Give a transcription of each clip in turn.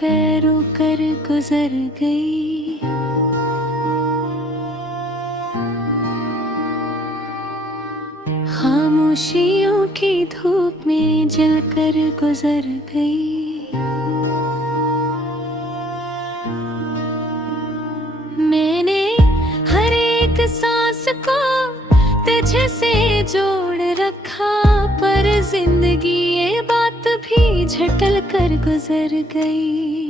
पैरों कर गुजर गई। खामोशियों की धूप में जलकर गुजर गई। मैंने हर एक सांस को तुझसे जोड़ रखा, पर जिंदगी ये बात भी झटल कर गुजर गई।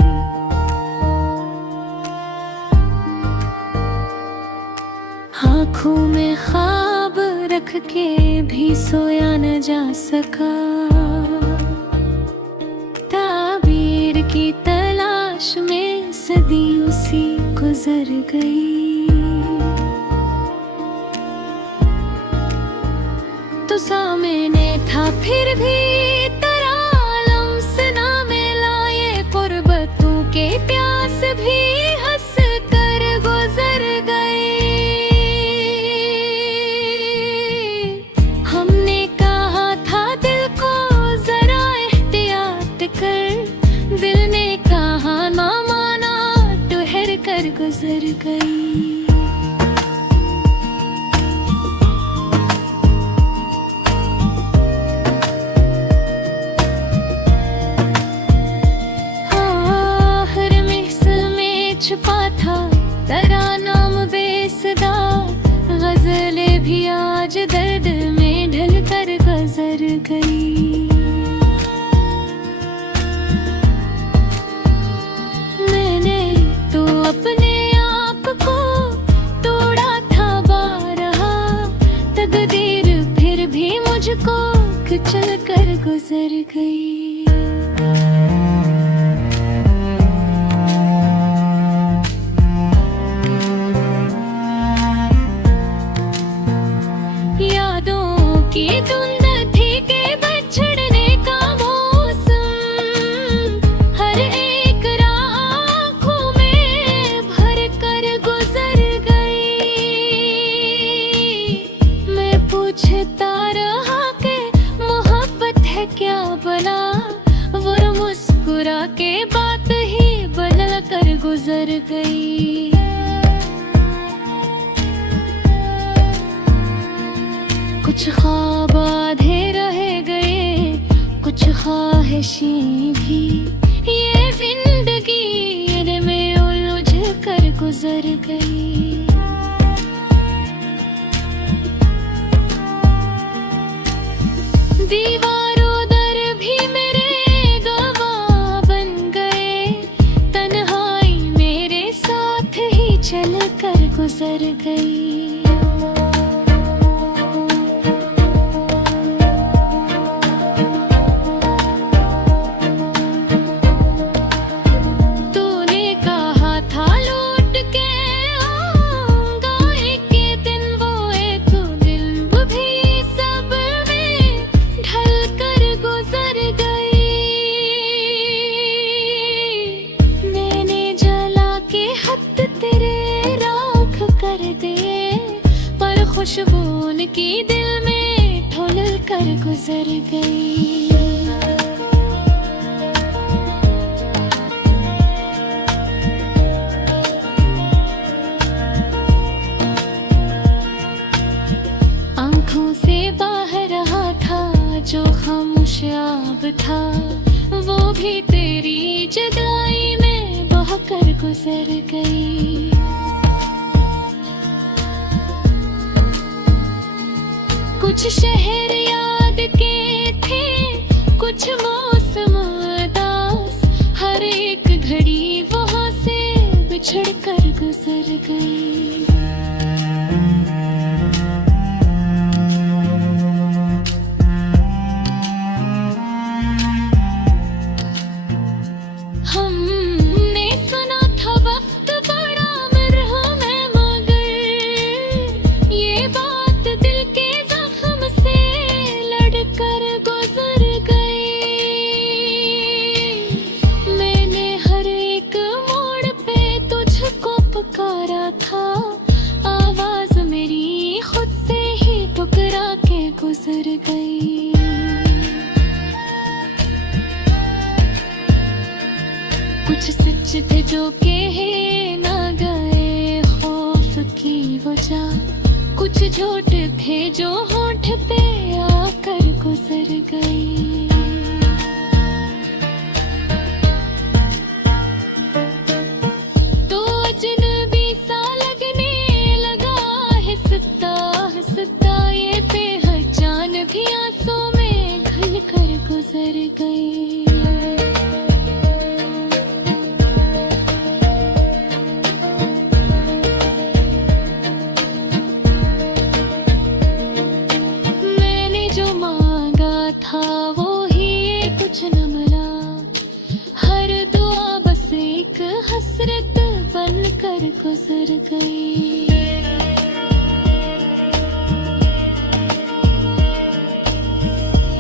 आँखों में ख्वाब रख के भी सोया न जा सका, ताबीर की तलाश में सदियों सी गुजर गई। तो सामने था फिर भी तेरा लम्स ना मिला, ये कुर्बतों के प्यास भी हंस कर गुजर गए। हमने कहा था दिल को जरा एहतियात कर, दिल ने कहा ना माना, ठहर कर गुजर गई। छुपा था तेरा नाम बेसदा, गजलें भी आज दर्द में ढल कर गुजर गई। मैंने तो अपने आप को तोड़ा था बारहा, तकदीर फिर भी मुझको कुचल कर गुजर गई। ये धुंध थी के बिछड़ने का मौसम, हर एक राह आँखों में भर कर गुजर गई। मैं पूछता रहा कि मोहब्बत है क्या भला, वो मुस्कुरा के बात ही बदल कर गुजर गई। कुछ ख्वाब आधे रह गए, कुछ ख्वाहिशें भी, ये जिंदगी में उलझ कर गुजर गई। दीवारों दर भी मेरे गवाह बन गए, तन्हाई मेरे साथ ही चल कर गुजर गई। खुशबू उनकी दिल में ढोल कर गुजर गई। आंखों से बह रहा था जो खामोश आब था, वो भी तेरी जुदाई में बह कर गुजर गई। कुछ शहर याद के थे, कुछ मौसम उदास, हर एक घड़ी वहाँ से बिछड़ कर गुजर गई। हमने सुना था वक्त बड़ा मरहम है, मगर ये बात दिल के कर गुजर गई। मैंने हर एक मोड़ पे तुझको पुकारा था, आवाज मेरी खुद से ही ठुकरा के गुजर गई। कुछ कुछ थे जो कहे ना गए खौफ की वजह, कुछ झूठ थे जो होंठ पे आकर गुजर गई। तो अजनबी सा लगने लगा हंसता हंसता, ये पहचान भी आंसू में घुल कर गुजर गई। था वो ही ये कुछ न मिला, हर दुआ बस एक हसरत बन कर गुजर गई।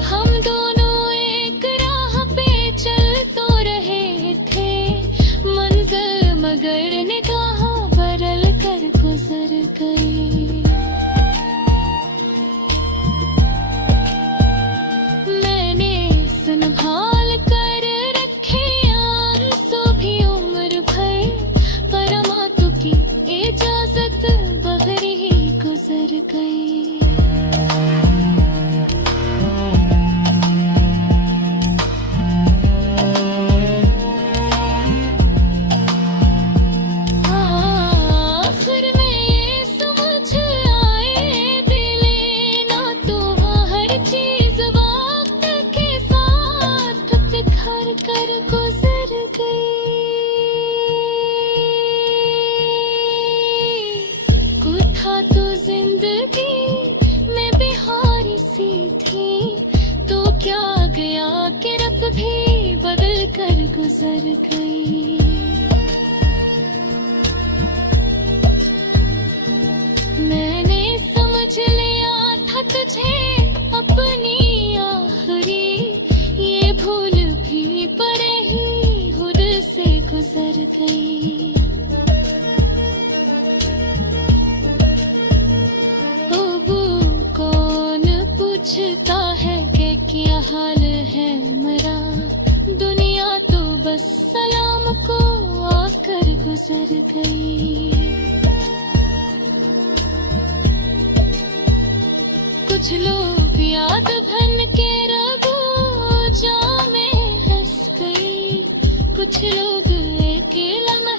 हम दोनों एक राह पे चल तो रहे थे, मंजिल मगर निगाह बदल कर गुजर गई। संभाल कर रखे आंसू भी उम्र भर, पर मातों की इजाजत बगैर ही गुजर गई। आखिर में ये समझ आए दिले ना तो हर चीज वक्त के घर कर गुजर गई। कुछ था तो जिंदगी में बिहारी सी थी, तो क्या गया कि रब भी बदल कर गुजर गई। मैंने समझ लिया था तुझे अपनी आखिरी, ये भूल भी पर ही खुद से गुजर गई। अब कौन पूछता है कि क्या हाल है मेरा, दुनिया तो बस सलाम को आकर गुजर गई। कुछ लोग याद बन के रगो जामे हंस गई, कुछ लोग एक लम्हा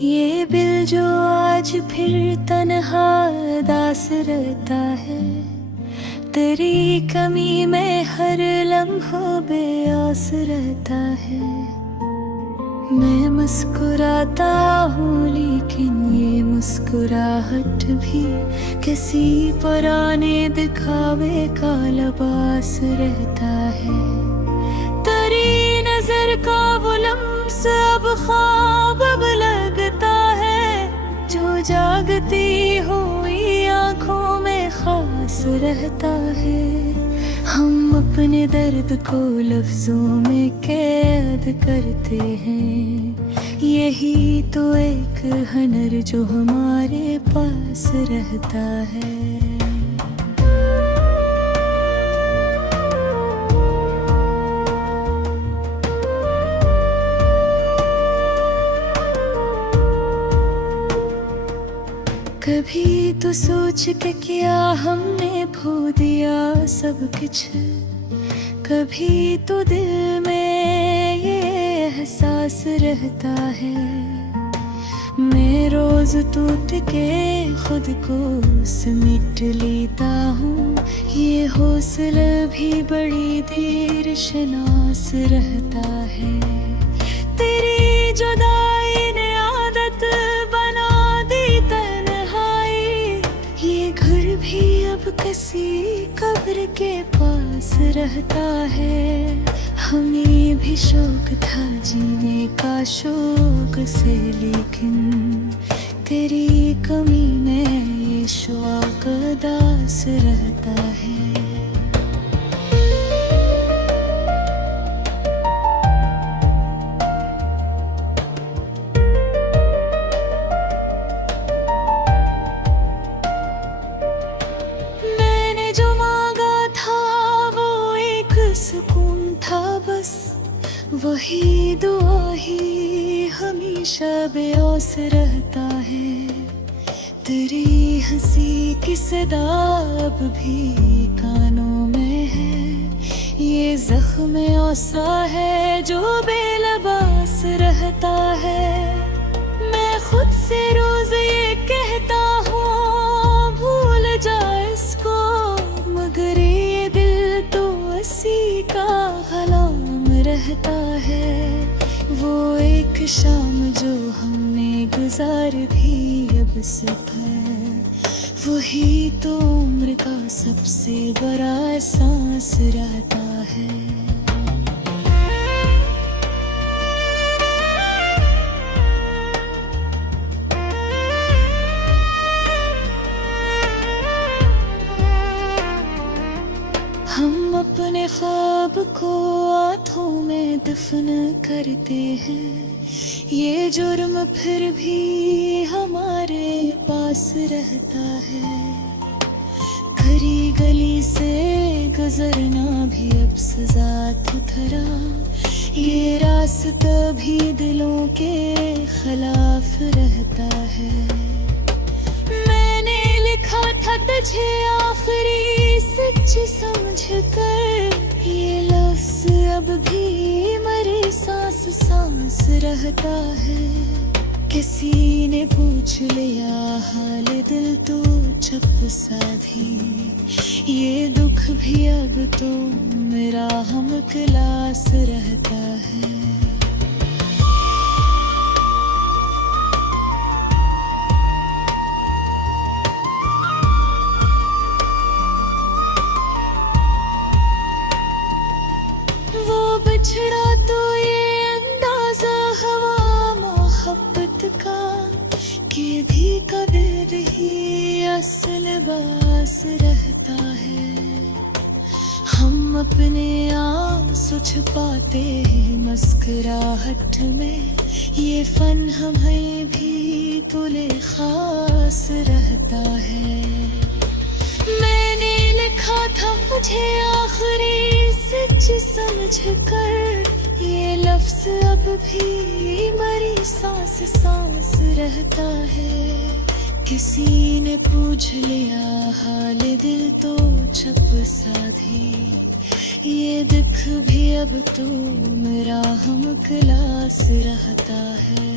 ये दिल जो आज फिर तन्हा दास रहता है, तेरी कमी में हर लम्हा बेआस रहता है। मैं मुस्कुराता हूँ लेकिन ये मुस्कुराहट भी किसी पुराने दिखावे का लिबास रहता है। तेरी नजर का वो लम्स अब ख्वाब अब लगता है, जो जागती हुई आँखों में खास रहता है। हम अपने दर्द को लफ्जों में कैद करते हैं, यही तो एक हुनर जो हमारे पास रहता है। कभी तो सोच के क्या हमने खो दिया सब कुछ, कभी तो दिल में ये एहसास रहता है। मैं रोज टूट के खुद को समेट लेता हूँ, ये हौसला भी बड़ी देर शनास रहता है। तेरी जुदाई ने आदत बना दी तन्हाई, ये घर भी अब किसी कब्र के पास रहता है। हमें भी शौक था जीने का शौक से, लेकिन तेरी कमी में ये शौक दास रहता है। वही दुआ ही हमेशा बेऔस रहता है। तेरी हंसी की सदा अब भी कानों में है। ये जख्म औसा है जो बेलबास रहता है। मैं खुद से रोज ये कहता हूँ भूल जा इसको, मगर ये दिल तो उसी का गुलाम रहता है। वो एक शाम जो हमने गुजार भी अब सफर, वही तो उम्र का सबसे बड़ा एहसास रहता है। हम अपने ख्वाब को आँखों में दफन करते हैं। ये जुर्म फिर भी हमारे पास रहता है। खरी गली से गुजरना भी अब सजा तो धरा। ये रास्ता भी दिलों के खिलाफ रहता है। मैंने लिखा था तुझे आखिरी सच समझ कर, ये लफ्ज अब भी मेरी सांस सांस रहता है। किसी ने पूछ लिया हाल दिल तो चुप सा भी, ये दुख भी अब तो मेरा हम क्लास रहता है। बिछड़ा तो ये अंदाजा हवा मोहब्बत का, कि भी कदर ही असल बास रहता है। हम अपने आंसू छुपाते हैं मुस्कुराहट में, ये फन हमें भी तुले खास रहता है। मैंने लिखा था मुझे आखिरी सच समझ कर, ये लफ्ज अब भी मेरी सांस सांस रहता है। किसी ने पूछ लिया हाल दिल तो छप सा भी, ये दुख भी अब तो मेरा हम क्लास रहता है।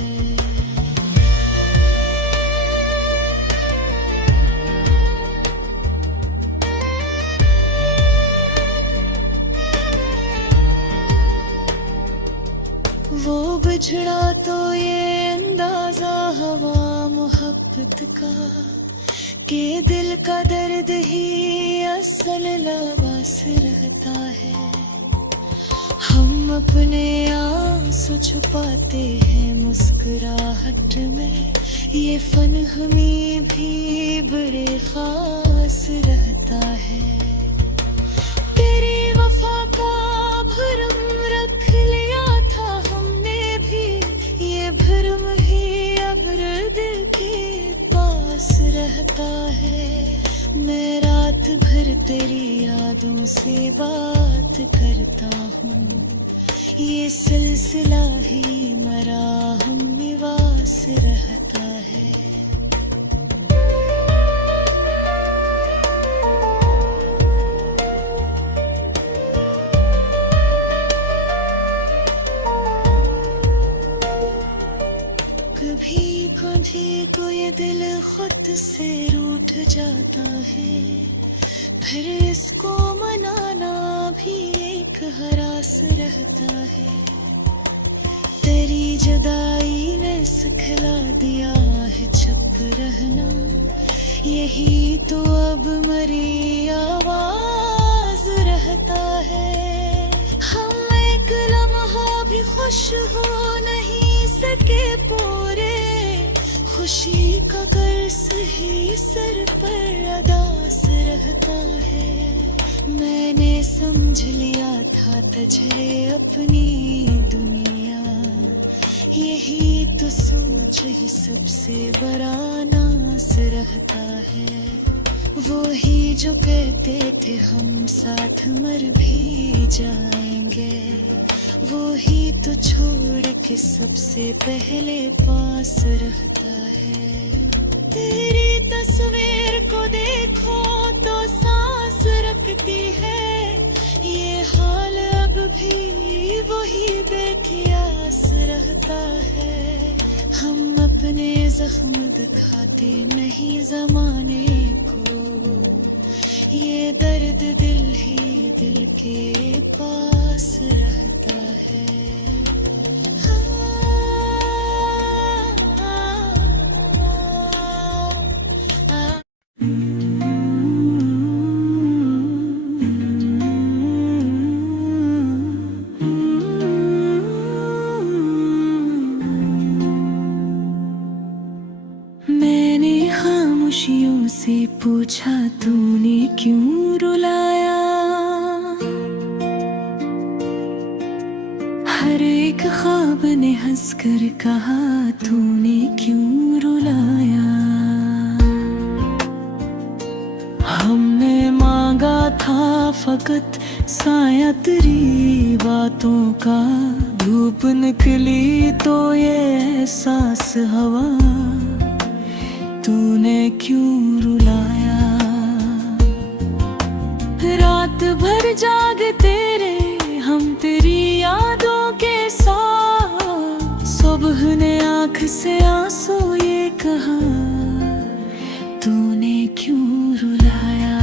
वो बिछड़ा तो ये अंदाजा हवा मोहब्बत का, कि दिल का दर्द ही असल लबास रहता है। हम अपने आंसू छुपाते हैं मुस्कुराहट में, ये फन हमें भी बड़े खास रहता है। तेरी वफा का भरम रख लिया था हमने भी, ये भरम ही अब दिल के पास रहता है। मैं रात भर तेरी यादों से बात करता हूँ, ये सिलसिला ही मेरा हम निवास रहता है। कभी कभी को ये दिल खुद से रूठ जाता है, फिर इसको मनाना भी एक हरास रहता है। तेरी जुदाई ने सिखला दिया है चुप रहना, यही तो अब मेरी आवाज रहता है। हम एक लम्हा भी खुश हो नहीं सके पूरे, खुशी का कर्ज ही सर पर अदास रहता है। मैंने समझ लिया था तुझे अपनी दुनिया, यही तो सोच ही सबसे बड़ा नास रहता है। वो ही जो कहते थे हम साथ मर भी जाएंगे, वो ही तो छोड़ के सबसे पहले पास रहता है। तेरी तस्वीर को देखो तो सांस रखती है, ये हाल अब भी वही बेकियास रहता है। हम अपने जख्म दिखाते नहीं जमाने को, ये दर्द दिल ही दिल के पास रहता है। मैंने खामोशियों से पूछा तूने क्यों रुलाया, हर एक ख्वाब ने हंसकर कहा तूने क्यों रुलाया। हमने मांगा था फकत साया तेरी बातों का, धूप निकली तो ये एहसास हवा, तूने क्यों रुलाया। रात भर जागते रहे हम तेरी यादों के साथ, सुबह ने आँख से आंसू ये कहा तूने क्यों रुलाया।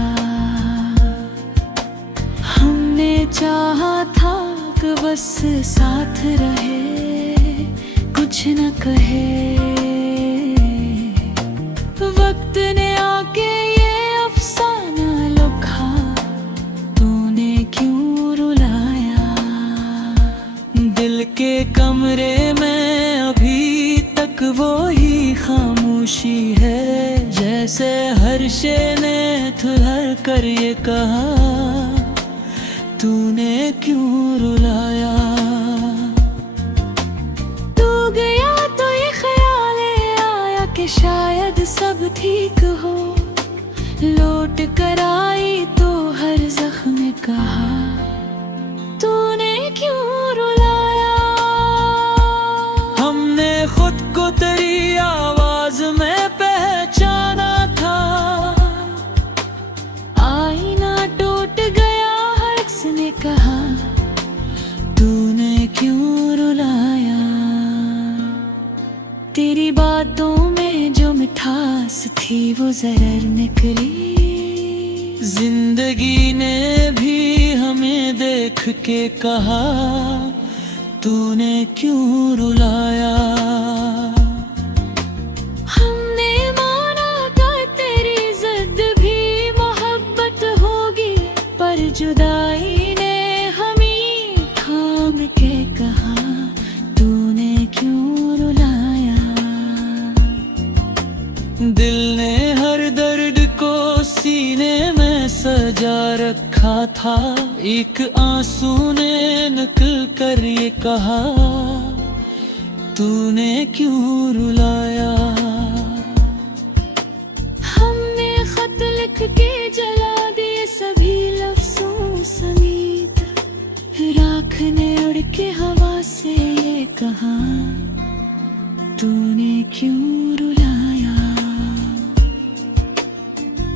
हमने चाहा था कि बस साथ रहे, कुछ न कहे, वक्त ने आके ये अफसाना लिखा तूने क्यों रुलाया। दिल के कमरे में अभी तक वो ही खामोशी है, जैसे हर शे ने ठहर कर ये कहा तूने क्यों रुलाया। तू गया तो ये ख्याल आया कि शायद सब ठीक हो, लौट कर आई तो हर जख्म कहा तूने क्यों रुलाया। हमने खुद को तेरी आवाज में पहचाना था, आईना टूट गया हर किसने कहा तूने क्यों रुलाया। तेरी बातों में जो मिठास थी वो जहर निकली, जिंदगी ने भी हमें देख के कहा तूने क्यों रुलाया। हमने माना था तेरी जिद भी मोहब्बत होगी, पर जुदाई ने हमें थाम के कहा तूने क्यों रुलाया। दिल ने हर दर्द को सीने में सजा रखा था, एक आंसू ने निकल कर ये कहा तूने क्यों रुलाया। हमने खत लिख के जला दिए सभी लफ्जों समेत, राख ने उड़ के हवा से ये कहा तूने क्यों रुलाया।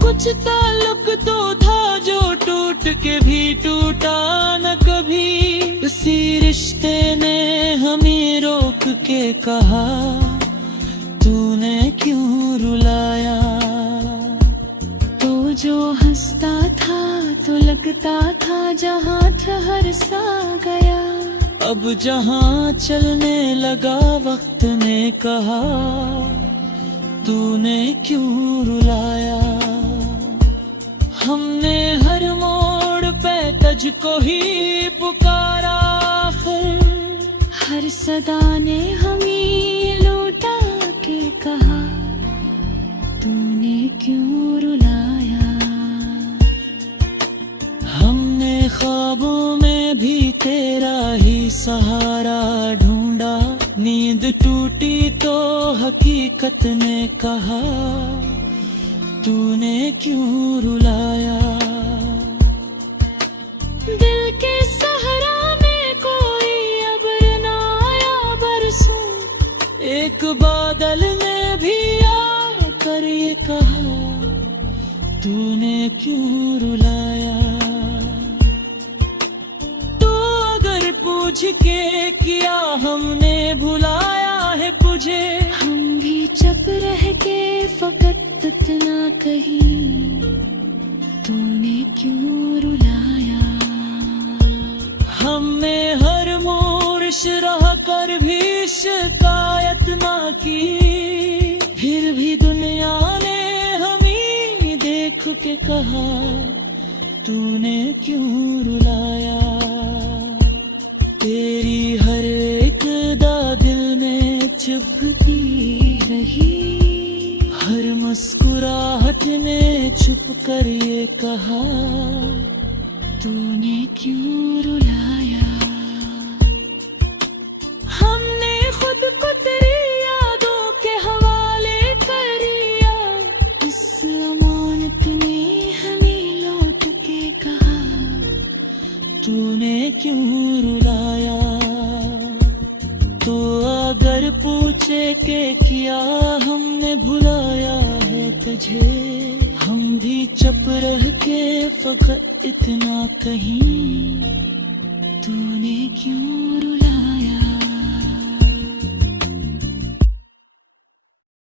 कुछ ताल्लुक तो था जो टूट के भी टूटा न कभी, उसी रिश्ते ने हमें रोक के कहा तूने क्यों रुलाया। तो जो हंसता था तो लगता था जहाँ ठहर सा गया, अब जहाँ चलने लगा वक्त ने कहा तूने क्यों रुलाया। हमने हर मोड़ पे तुझको ही पुकारा, हर सदा ने हमें लौटा के कहा तूने क्यों रुलाया। हमने ख्वाबों में भी तेरा ही सहारा ढूंढा, नींद टूटी तो हकीकत ने कहा तूने क्यों रुलाया। दिल के सहरा में कोई बादल ने भी आकर ये कहा, तूने क्यों रुलाया। तो अगर पूछ के किया हमने भुलाया है तुझे, हम भी चुप रह के फकत इतना कही, तूने क्यों रुलाया। हमने हर मोड़ रह कर भी शिकायत ना की, फिर भी दुनिया ने हमें देख के कहा, तूने क्यों रुलाया। तेरी हर एक दा दिल में चुभती रही हर मुस्कुराहट ने छुप कर ये कहा, तूने क्यों रुलाया। हमने खुद को तेरी यादों के हवाले करिया, इस अमानत ने हमें लौट के कहा, तूने क्यों रुलाया। तो अगर पूछे के किया हमने भुलाया है तुझे, हम भी चुप रह के फकत इतना कहीं, तूने क्यों रुलाया।